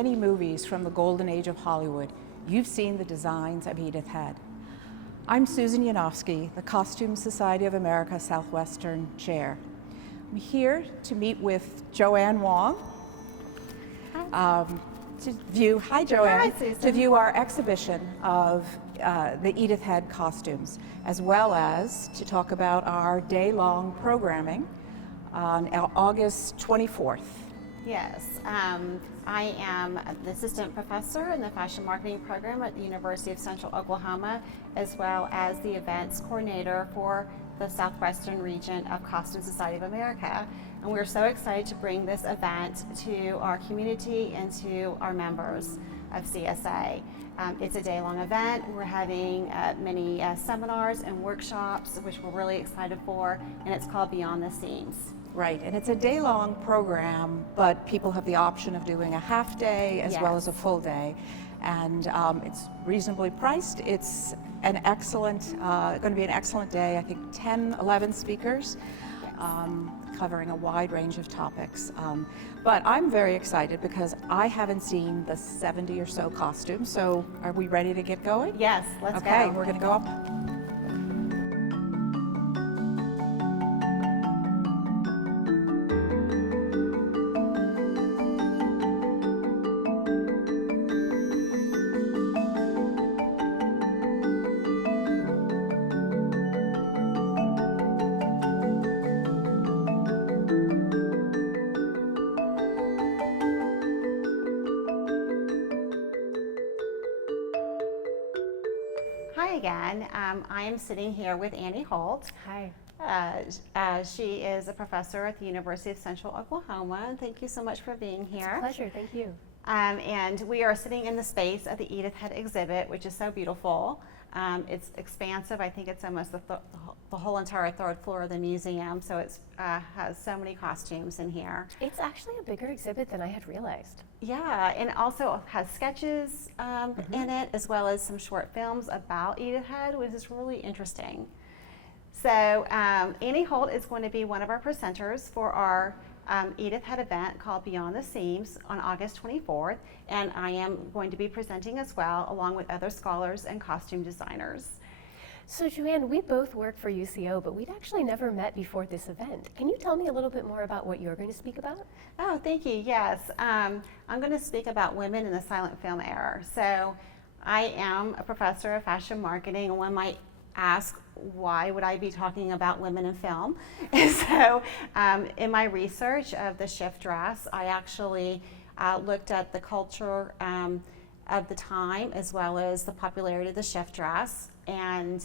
any movies from the golden age of Hollywood, you've seen the designs of Edith Head. I'm Susan Yanofsky, the Costume Society of America Southwestern Chair. I'm here to meet with Joanne Wong to view our exhibition of the Edith Head costumes, as well as to talk about our day-long programming on August 24th. Yes, I am the assistant professor in the fashion marketing program at the University of Central Oklahoma, as well as the events coordinator for the Southwestern Region of Costume Society of America. And we're so excited to bring this event to our community and to our members of CSA. It's a day-long event. We're having many seminars and workshops, which we're really excited for, and it's called Beyond the Seams. Right, and it's a day-long program, but people have the option of doing a half day as well as a full day. And it's reasonably priced. It's an excellent, going to be an excellent day. I think 10, 11 speakers, covering a wide range of topics. But I'm very excited because I haven't seen the 70 or so costumes. So are we ready to get going? Yes, let's go. Okay, we're going to go up. Hi again. I am sitting here with Annie Holt. Hi. She is a professor at the University of Central Oklahoma. Thank you so much for being here. It's a pleasure, thank you. And we are sitting in the space of the Edith Head exhibit, which is so beautiful. It's expansive. I think it's almost the whole entire third floor of the museum, so it has so many costumes in here. It's actually a bigger exhibit than I had realized. Yeah, and it also has sketches in it, as well as some short films about Edith Head, which is really interesting. So Annie Holt is going to be one of our presenters for our Edith Head event called Beyond the Seams on August 24th, and I am going to be presenting as well, along with other scholars and costume designers. So Joanne, we both work for UCO, but we'd actually never met before this event. Can you tell me a little bit more about what you're going to speak about? Oh, thank you. Yes, I'm going to speak about women in the silent film era. So I am a professor of fashion marketing, and one might ask, why would I be talking about women in film? And so in my research of the shift dress, I actually looked at the culture of the time, as well as the popularity of the shift dress. And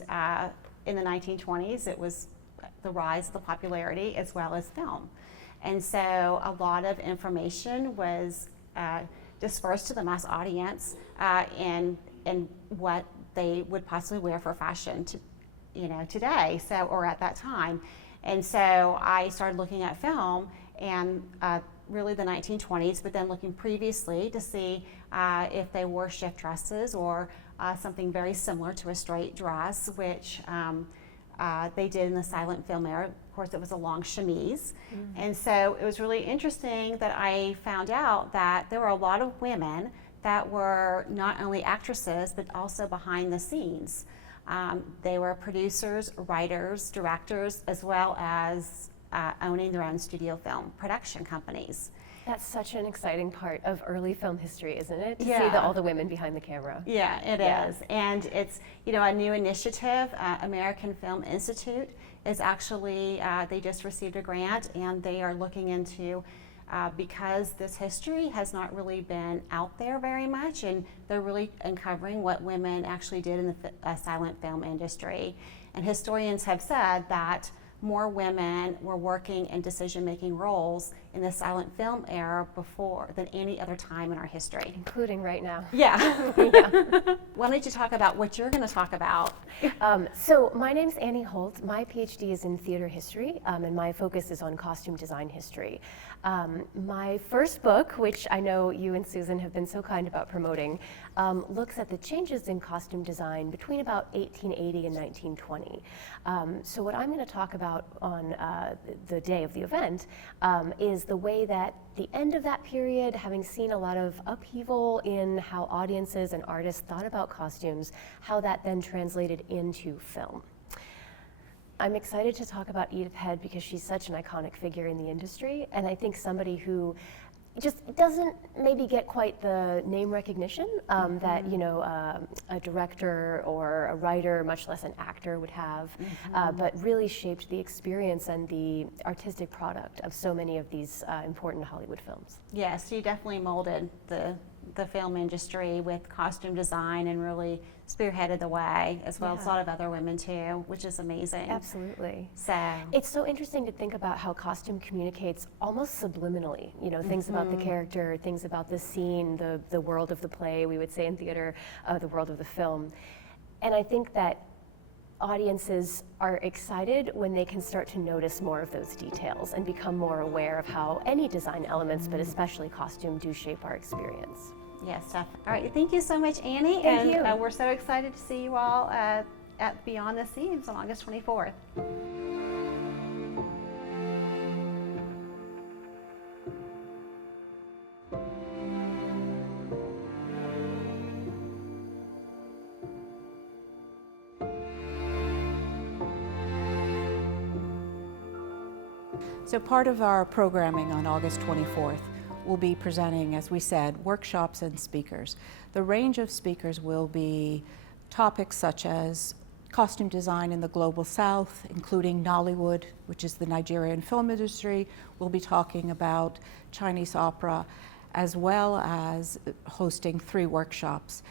in the 1920s, it was the rise of the popularity as well as film. And so a lot of information was dispersed to the mass audience in what they would possibly wear for fashion today, or at that time. And so I started looking at film and really the 1920s, but then looking previously to see if they wore shift dresses or something very similar to a straight dress, which they did in the silent film era. Of course, it was a long chemise. Mm-hmm. And so it was really interesting that I found out that there were a lot of women that were not only actresses, but also behind the scenes. They were producers, writers, directors, as well as owning their own studio film production companies. That's such an exciting part of early film history, isn't it? To Yeah. see all the women behind the camera. Yeah, it is. And it's, a new initiative. American Film Institute is actually, they just received a grant, and they are looking into, because this history has not really been out there very much, and they're really uncovering what women actually did in the silent film industry. And historians have said that more women were working in decision-making roles in the silent film era before than any other time in our history. Including right now. Yeah. Yeah. Why don't you talk about what you're going to talk about? So my name's Annie Holt. My PhD is in theater history, and my focus is on costume design history. My first book, which I know you and Susan have been so kind about promoting, looks at the changes in costume design between about 1880 and 1920. So what I'm going to talk about on the day of the event is the way that the end of that period, having seen a lot of upheaval in how audiences and artists thought about costumes, how that then translated into film. I'm excited to talk about Edith Head because she's such an iconic figure in the industry, and I think somebody who just doesn't maybe get quite the name recognition that a director or a writer, much less an actor, would have, but really shaped the experience and the artistic product of so many of these important Hollywood films. Yes, you definitely molded the film industry with costume design and really spearheaded the way, as well as a lot of other women too, which is amazing. Absolutely. So it's so interesting to think about how costume communicates almost subliminally, things about the character, things about the scene, the world of the play, we would say in theater, the world of the film. And I think that audiences are excited when they can start to notice more of those details and become more aware of how any design elements, but especially costume, do shape our experience. yes, definitely. All right, thank you so much, Annie. Thank you. We're so excited to see you all at Beyond the Seams on August 24th. So part of our programming on August 24th will be presenting, as we said, workshops and speakers. The range of speakers will be topics such as costume design in the Global South, including Nollywood, which is the Nigerian film industry. We'll be talking about Chinese opera, as well as hosting 3 workshops.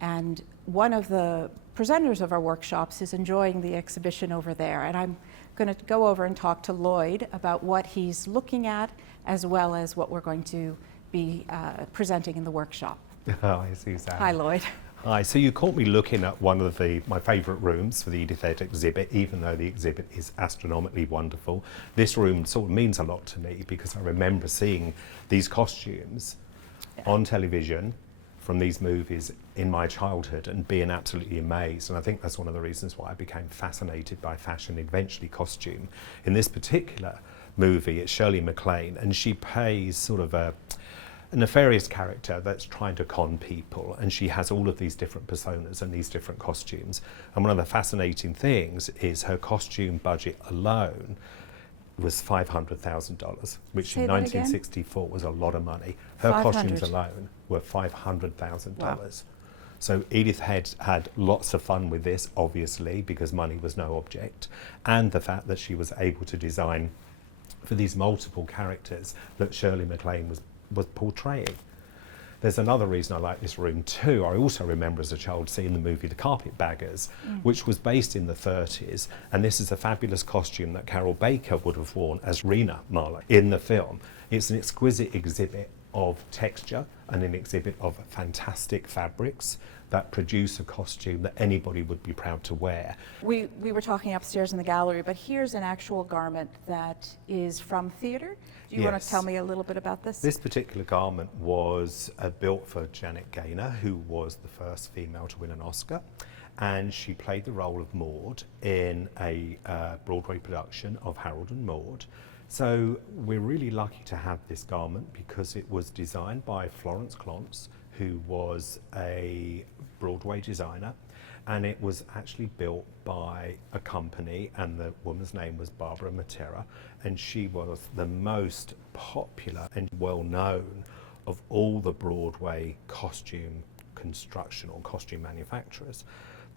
And one of the presenters of our workshops is enjoying the exhibition over there. And I'm going to go over and talk to Lloyd about what he's looking at, as well as what we're going to be presenting in the workshop. Hi, Suzanne. Hi, Lloyd. Hi. So you caught me looking at one of my favourite rooms for the Edith Head exhibit, even though the exhibit is astronomically wonderful. This room sort of means a lot to me because I remember seeing these costumes on television from these movies in my childhood and being absolutely amazed. And I think that's one of the reasons why I became fascinated by fashion, eventually costume. In this particular movie, it's Shirley MacLaine, and she plays sort of a nefarious character that's trying to con people, and she has all of these different personas and these different costumes. And one of the fascinating things is her costume budget alone was $500,000, which in 1964 was a lot of money. Her costumes alone were $500,000. Wow. So Edith Head had lots of fun with this, obviously, because money was no object, and the fact that she was able to design for these multiple characters that Shirley MacLaine was portraying. There's another reason I like this room too. I also remember as a child seeing the movie The Carpetbaggers, which was based in the 30s, and this is a fabulous costume that Carol Baker would have worn as Rena Marlowe in the film. It's an exquisite exhibit of texture and an exhibit of fantastic fabrics that produce a costume that anybody would be proud to wear. We were talking upstairs in the gallery, but here's an actual garment that is from theater. Do you want to tell me a little bit about this? This particular garment was built for Janet Gaynor, who was the first female to win an Oscar, and she played the role of Maud in a Broadway production of Harold and Maude. So we're really lucky to have this garment because it was designed by Florence Clance, who was a Broadway designer, and it was actually built by a company, and the woman's name was Barbara Matera, and she was the most popular and well known of all the Broadway costume construction or costume manufacturers.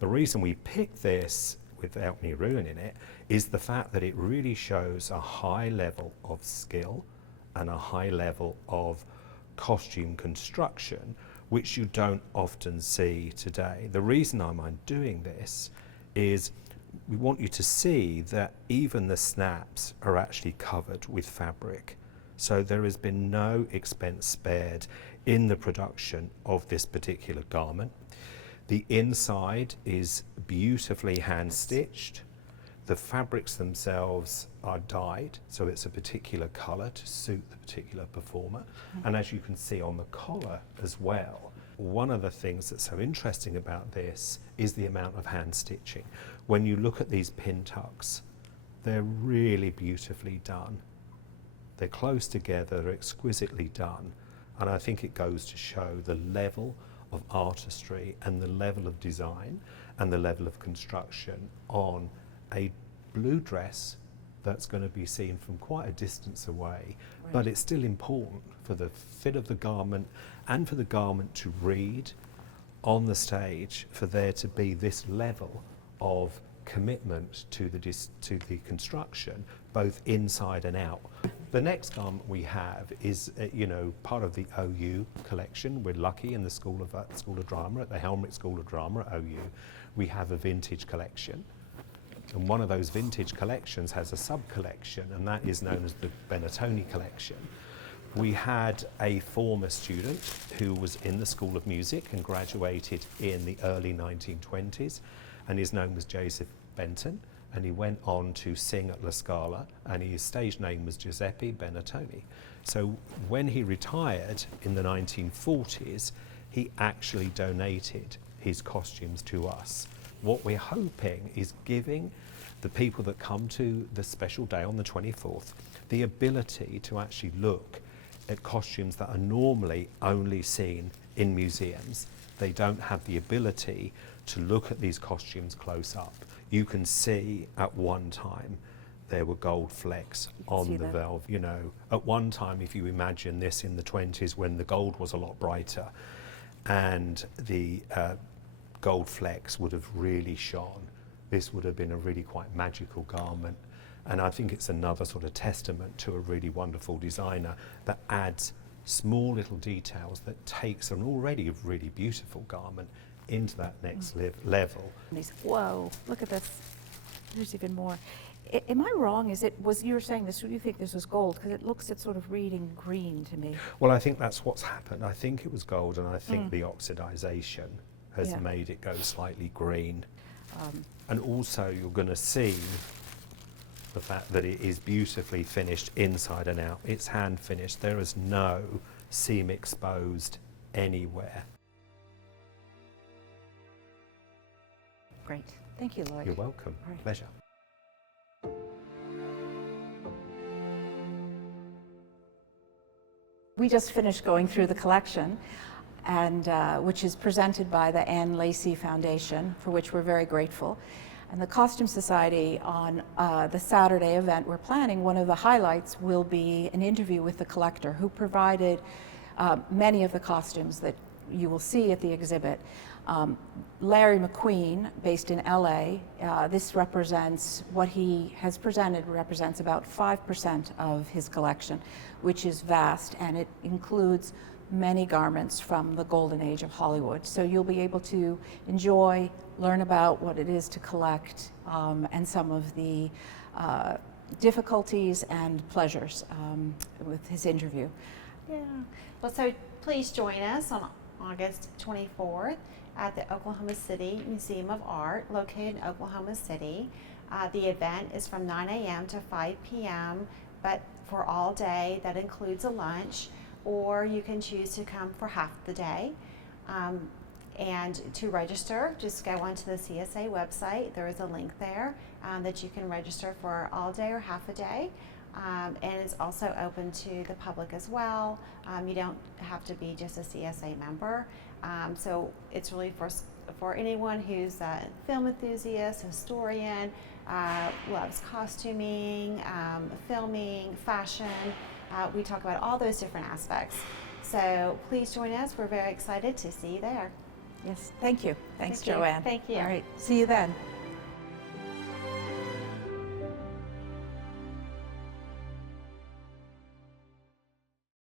The reason we picked this, without me ruining it, is the fact that it really shows a high level of skill and a high level of costume construction, which you don't often see today. The reason I'm doing this is we want you to see that even the snaps are actually covered with fabric. So there has been no expense spared in the production of this particular garment. The inside is beautifully hand stitched. The fabrics themselves are dyed, so it's a particular colour to suit the particular performer. And as you can see on the collar as well, one of the things that's so interesting about this is the amount of hand stitching. When you look at these pin tucks, they're really beautifully done. They're close together, they're exquisitely done, and I think it goes to show the level of artistry and the level of design and the level of construction on a blue dress that's going to be seen from quite a distance away, but it's still important for the fit of the garment and for the garment to read on the stage, for there to be this level of commitment to the construction, both inside and out. The next garment we have is, part of the OU collection. We're lucky in the School of Drama, at the Helmrich School of Drama at OU, we have a vintage collection. And one of those vintage collections has a sub-collection, and that is known as the Benettoni collection. We had a former student who was in the School of Music and graduated in the early 1920s, and his name was Joseph Benton, and he went on to sing at La Scala, and his stage name was Giuseppe Benettoni. So when he retired in the 1940s, he actually donated his costumes to us. What we're hoping is giving the people that come to the special day on the 24th the ability to actually look at costumes that are normally only seen in museums. They don't have the ability to look at these costumes close up. You can see at one time there were gold flecks on the velvet. At one time, if you imagine this in the 20s when the gold was a lot brighter and the gold flecks would have really shone, this would have been a really quite magical garment. And I think it's another sort of testament to a really wonderful designer that adds small little details that takes an already really beautiful garment into that next level. Whoa, look at this. There's even more. Am I wrong? You were saying this, do you think this was gold? Because it looks, it's sort of reading green to me. Well, I think that's what's happened. I think it was gold, and I think the oxidization has made it go slightly green. And also you're going to see the fact that it is beautifully finished inside and out. It's hand finished. There is no seam exposed anywhere. Great. Thank you, Lloyd. You're welcome. Right. Pleasure. We just finished going through the collection, and which is presented by the Ann Lacey Foundation, for which we're very grateful. And the Costume Society, on the Saturday event we're planning, one of the highlights will be an interview with the collector who provided many of the costumes that you will see at the exhibit. Larry McQueen, based in LA, this represents, what he has presented represents about 5% of his collection, which is vast, and it includes many garments from the golden age of Hollywood. So you'll be able to enjoy, learn about what it is to collect, and some of the difficulties and pleasures with his interview. Yeah. Well, so please join us on August 24th at the Oklahoma City Museum of Art, located in Oklahoma City. The event is from 9 a.m. to 5 p.m., but for all day. That includes a lunch, or you can choose to come for half the day. And to register, just go onto the CSA website. There is a link there that you can register for all day or half a day. And it's also open to the public as well. You don't have to be just a CSA member. So it's really for anyone who's a film enthusiast, historian, loves costuming, filming, fashion. We talk about all those different aspects. So please join us. We're very excited to see you there. Yes, thank you. Thanks, Thank you. Joanne. Thank you. All right, see you then.